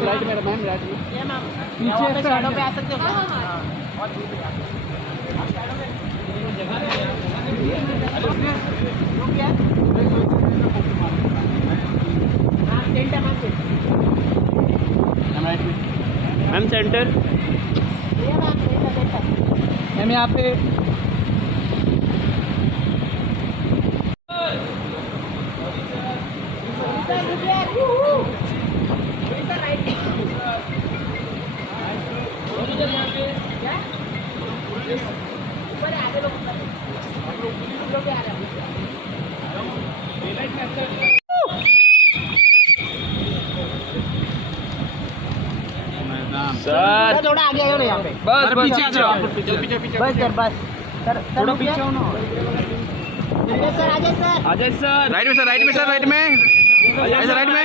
Ma'am right मेरा ma'am right ये मैम पीछे शैडो पे आ सकते हो क्या? मैम सेंटर मैम यहाँ पे सर थोड़ा आगे आओ ना यहाँ पे। बस पीछे जाओ बस सर बस सर थोड़ा पीछे हो ना सर आगे सर अजय सर राइट में सर, राइट में सर, राइट में ऐसा राइट में।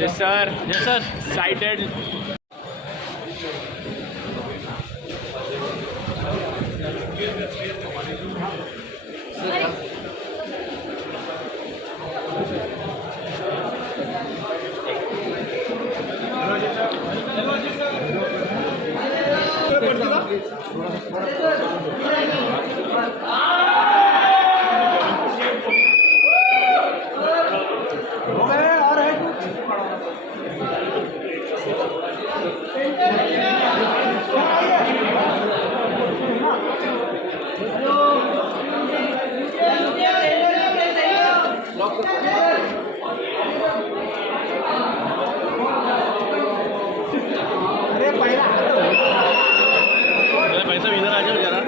यस सर साइटेड भाई साहब इधर आ जाओ जरा।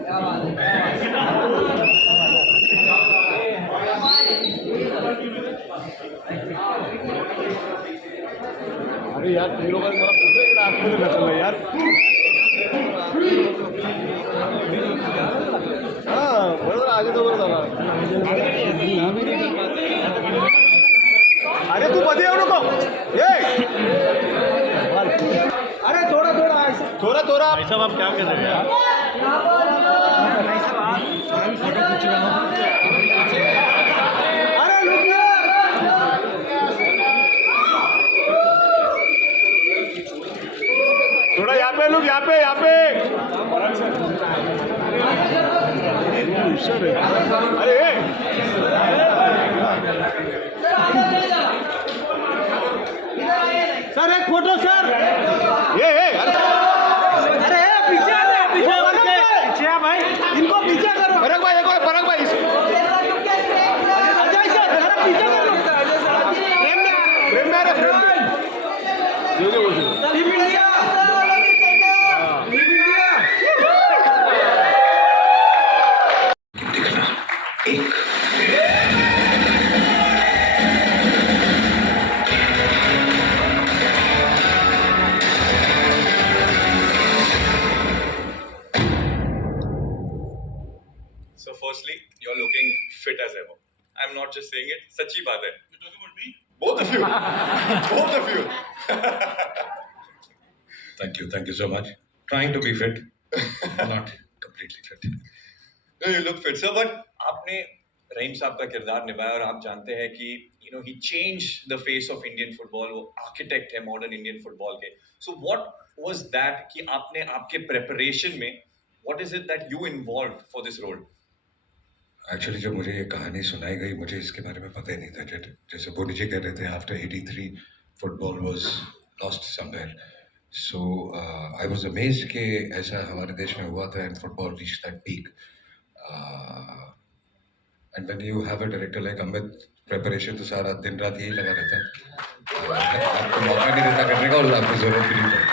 क्या बात अरे यार तुम्ही लोकांनी मला पुढे इकडे आतमध्ये ढकललं यार. हा बरोबर आगे तो बरोबर झाला. अरे तू मध्ये येऊ नको ये. अरे थोड़ा थोड़ा थोड़ा थोड़ा भाई साहब आप क्या कर रहे हैं थोड़ा यहाँ पे लोग यहाँ पे अरे सर एक फोटो सर ये अरे पीछे आ भाई इनको पीछे करो परक भाई अजय सर अरे पीछे करो फ्रेम में जो So firstly, you're looking fit as ever. I'm not just saying it. सच्ची बात है. You're talking about me? Both of you. Both of you. Thank you so much. Trying to be fit, not completely fit. No, you look fit, sir. But आपने रहीम साहब का किरदार निभाया और आप जानते हैं कि he changed the face of Indian football. वो architect है modern Indian football के. So what was that कि आपने आपके preparation में what is it that you involved for this role? Actually जब मुझे ये कहानी सुनाई गई मुझे इसके बारे में पता ही नहीं था. जैसे बोनी जी कह रहे थे after 83 football was lost somewhere. So I was amazed कि ऐसा हमारे देश में हुआ था and football reached that peak. And when you have a director like Amit, preparation तो सारा दिन रात यही लगा रहता है. आपको मौका नहीं देता करने का और आपको जरूरत भी नहीं पड़ती.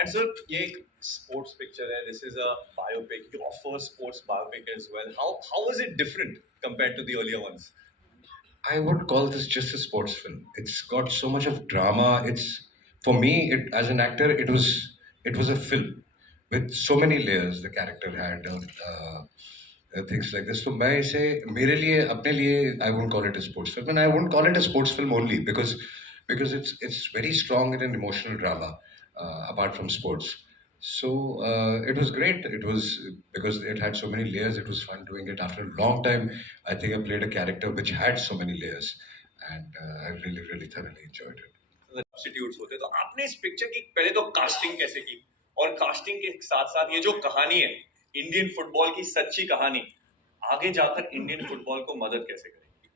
And And sir, ये एक sports picture है. This is a biopic. Your first sports biopic as well. How is it different compared to the earlier ones? I would call this just a sports film. It's got so much of drama. It's for me, it as an actor, it was a film with so many layers the character had. Things like this. So मैं इसे मेरे लिए अपने लिए I won't call it a sports film, and I won't call it a sports film only because it's very strong in an emotional drama apart from sports. So it was great. It was because it had so many layers. It was fun doing it. After a long time, I think I played a character which had so many layers, and I really thoroughly enjoyed it. Substitutes होते, तो आपने इस पिक्चर की पहले तो कास्टिंग कैसे की, और कास्टिंग के साथ साथ ये जो कहानी है इंडियन फुटबॉल की सच्ची कहानी आगे जाकर इंडियन फुटबॉल को मदद कैसे करेगी?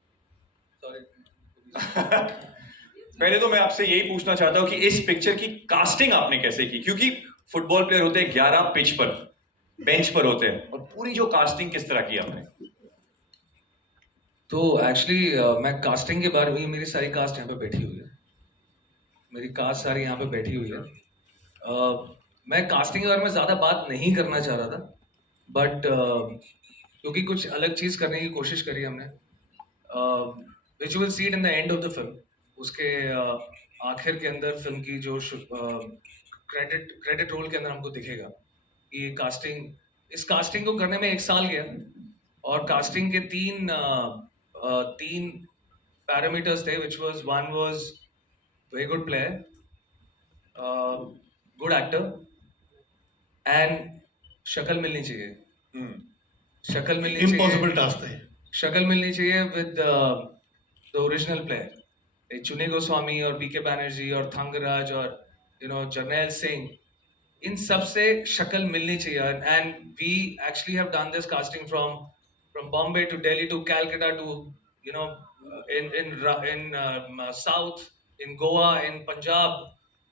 पहले तो मैं आपसे यही पूछना चाहता हूं कि इस पिक्चर की कास्टिंग आपने कैसे की, क्योंकि फुटबॉल प्लेयर होते हैं 11 पिच पर, बेंच पर होते हैं, और पूरी जो कास्टिंग किस तरह की आपने? तो एक्चुअली मैं कास्टिंग के बारे में, मेरी सारी कास्ट यहाँ पे बैठी हुई है, मेरी कास्ट सारी यहाँ पे बैठी हुई है. मैं कास्टिंग के बारे में ज़्यादा बात नहीं करना चाह रहा था, बट क्योंकि कुछ अलग चीज़ करने की कोशिश करी हमने, which will see it in the end of the film. उसके आखिर के अंदर फिल्म की जो क्रेडिट रोल के अंदर हमको दिखेगा कि इस कास्टिंग को करने में 1 साल गया, और कास्टिंग के तीन पैरामीटर्स थे, which was one was very good player, good actor, and शक्ल मिलनी चाहिए. शक्ल मिलनी चाहिए, इम्पॉसिबल टास्क है. शक्ल मिलनी चाहिए विद द ओरिजिनल प्लेयर. चुनी गोस्वामी और बीके बैनर्जी और थंगराज और जर्नैल सिंह, इन सब से शक्ल मिलनी चाहिए. And we actually have done this casting from Bombay to Delhi to Calcutta to in South, in Goa, in Punjab,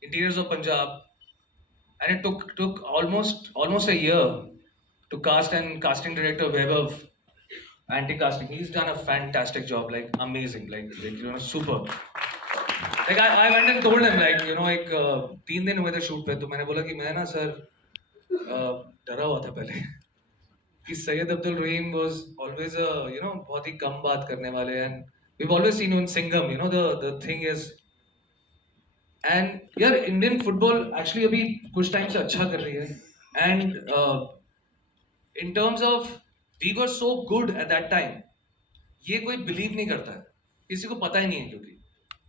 interiors of Punjab, and it took almost a year to cast, and casting director Vaibhav, anti-casting, he's done a fantastic job, like amazing, like super. Like I went and told him, like एक 3 दिन हुए थे शूट पे, तो मैंने बोला कि मैं ना सर डरा हुआ था पहले कि सैयद अब्दुल रहीम was always a बहुत ही कम बात करने वाले, and we've always seen in Singham, the thing is, and यार इंडियन फुटबॉल एक्चुअली अभी कुछ टाइम से अच्छा कर रही है, and in terms of we were so good at that time, ये कोई बिलीव नहीं करता है, किसी को पता ही नहीं है, क्योंकि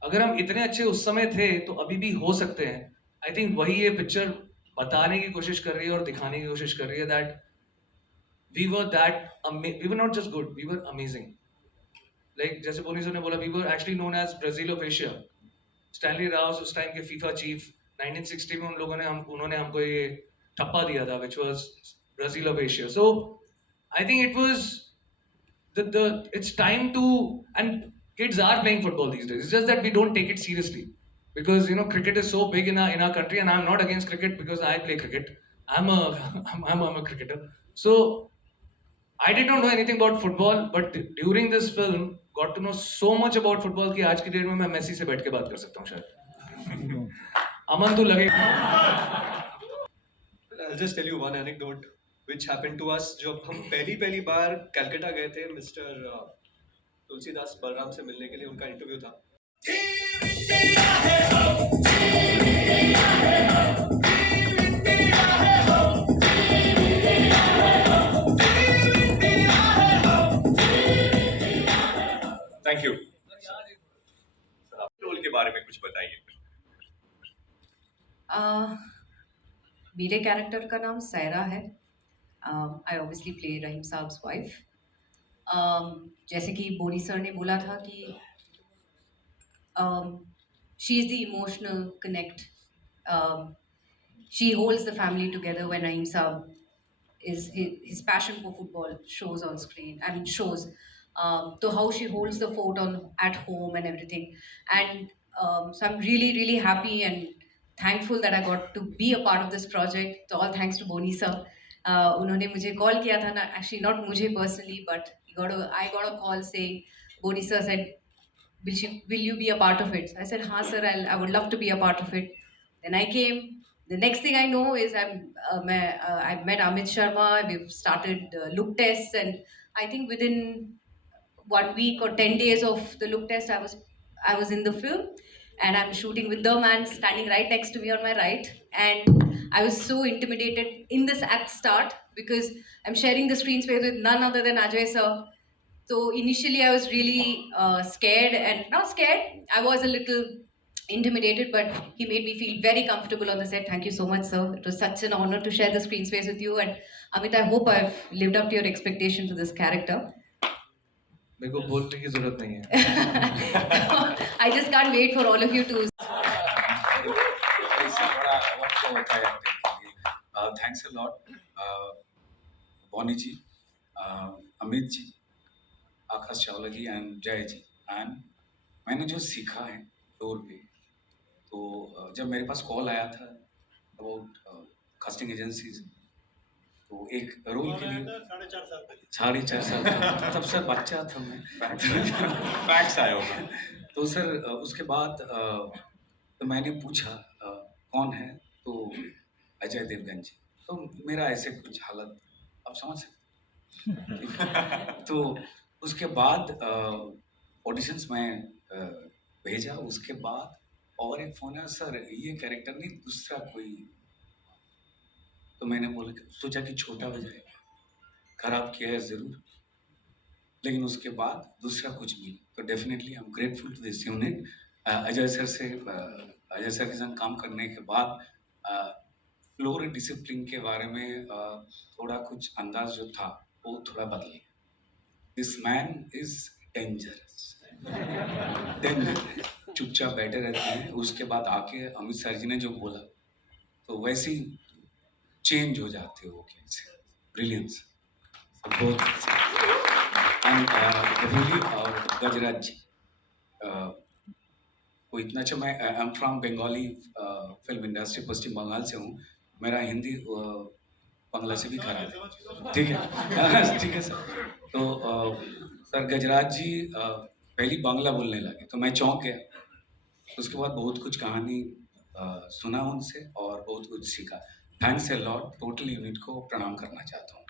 अगर हम इतने अच्छे उस समय थे तो अभी भी हो सकते हैं. आई थिंक वही ये पिक्चर बताने की कोशिश कर रही है और दिखाने की कोशिश कर रही है that we were not just good, we were amazing. Like जैसे बोनी सर ने बोला, we were actually known as Brazil of Asia. Stanley Rouse उस टाइम के फीफा चीफ, 1960 में उन्होंने हमको ये ठप्पा दिया था, which was Brazil of Asia. So I think it was it's time to, and kids are playing football these days. It's just that we don't take it seriously because cricket is so big in our country, and I'm not against cricket because I play cricket. I'm a cricketer. So I did not know anything about football, but during this film got to know so much about football कि आज की डेट में मैं मेसी से बैठ के बात कर सकता हूँ शायद. अमन तो लगे. I'll just tell you one anecdote which happened to us. जब हम पहली बार कलकत्ता गए थे, मिस्टर तुलसीदास बलराम से मिलने के लिए, उनका इंटरव्यू था. Thank you. रोल के बारे में कुछ बताइए. मेरे कैरेक्टर का नाम सायरा है. I obviously play Rahim sahab's wife. जैसे कि बोनी सर ने बोला था कि she is the emotional connect. She holds the family together when Rahim sahab is his passion for football shows on screen. I mean shows. So how she holds the fort at home and everything. And so I'm really happy and thankful that I got to be a part of this project. So all thanks to Boni sir. उन्होंने मुझे कॉल किया था ना, actually not मुझे personally, but I got a call saying, Boni sir said, will you be a part of it? So I said, हाँ sir, I would love to be a part of it. Then I came. the next thing I know is I met Amit Sharma. We've started look tests, and I think within 1 week or 10 days of the look test, I was in the film, and I'm shooting with the man standing right next to me on my right. And I was so intimidated in this at start because I'm sharing the screen space with none other than Ajay sir. So initially, I was really scared, and not scared. I was a little intimidated, but he made me feel very comfortable on the set. Thank you so much, sir. It was such an honor to share the screen space with you. And Amit, I hope I've lived up to your expectation to this character. मेरे को बोलने की जरूरत नहीं है. I just can't wait for all of you to. इससे बड़ा अवार्ड क्या होता है आपके लिए. Thanks a lot Boney ji, Amit ji, Aakash Chawla ji and Jay ji. एंड मैंने जो सीखा है फ्लोर पे, तो जब मेरे पास कॉल आया था अबाउट कास्टिंग एजेंसीज, तो एक रोल के लिए 4.5 साल था, तब सर बच्चा था मैं. फैक्ट्स आया होगा. तो सर उसके बाद तो मैंने पूछा कौन है, तो अजय देवगन जी. तो मेरा ऐसे कुछ हालत आप समझ सकते. तो उसके बाद ऑडिशंस में भेजा. उसके बाद और एक फ़ोन है, सर ये कैरेक्टर नहीं दूसरा कोई. तो मैंने सोचा कि छोटा हो जाएगा, खराब किया है ज़रूर, लेकिन उसके बाद दूसरा कुछ मिला. तो definitely I am grateful to this unit. Ajay sir के साथ काम करने के बाद फ्लोर डिसिप्लिन के बारे में थोड़ा कुछ अंदाज जो था वो थोड़ा बदल गया. This man is dangerous. चुपचाप बैठे रहते हैं. उसके बाद आके अमित सर जी ने जो बोला तो वैसे ही चेंज हो जाते हो. कैसे ब्रिलियंस बहुत. एंड और गजराज जी वो इतना अच्छा. मैं I am from Bengali film industry, Paschim Bengal से हूँ. मेरा हिंदी बांग्ला से भी खराब है. ठीक है ठीक है सर. तो सर गजराज जी पहली बांग्ला बोलने लगे तो मैं चौंक गया. उसके बाद बहुत कुछ कहानी सुना उनसे और बहुत कुछ सीखा. Thanks a lot. Total unit को प्रणाम करना चाहता हूँ.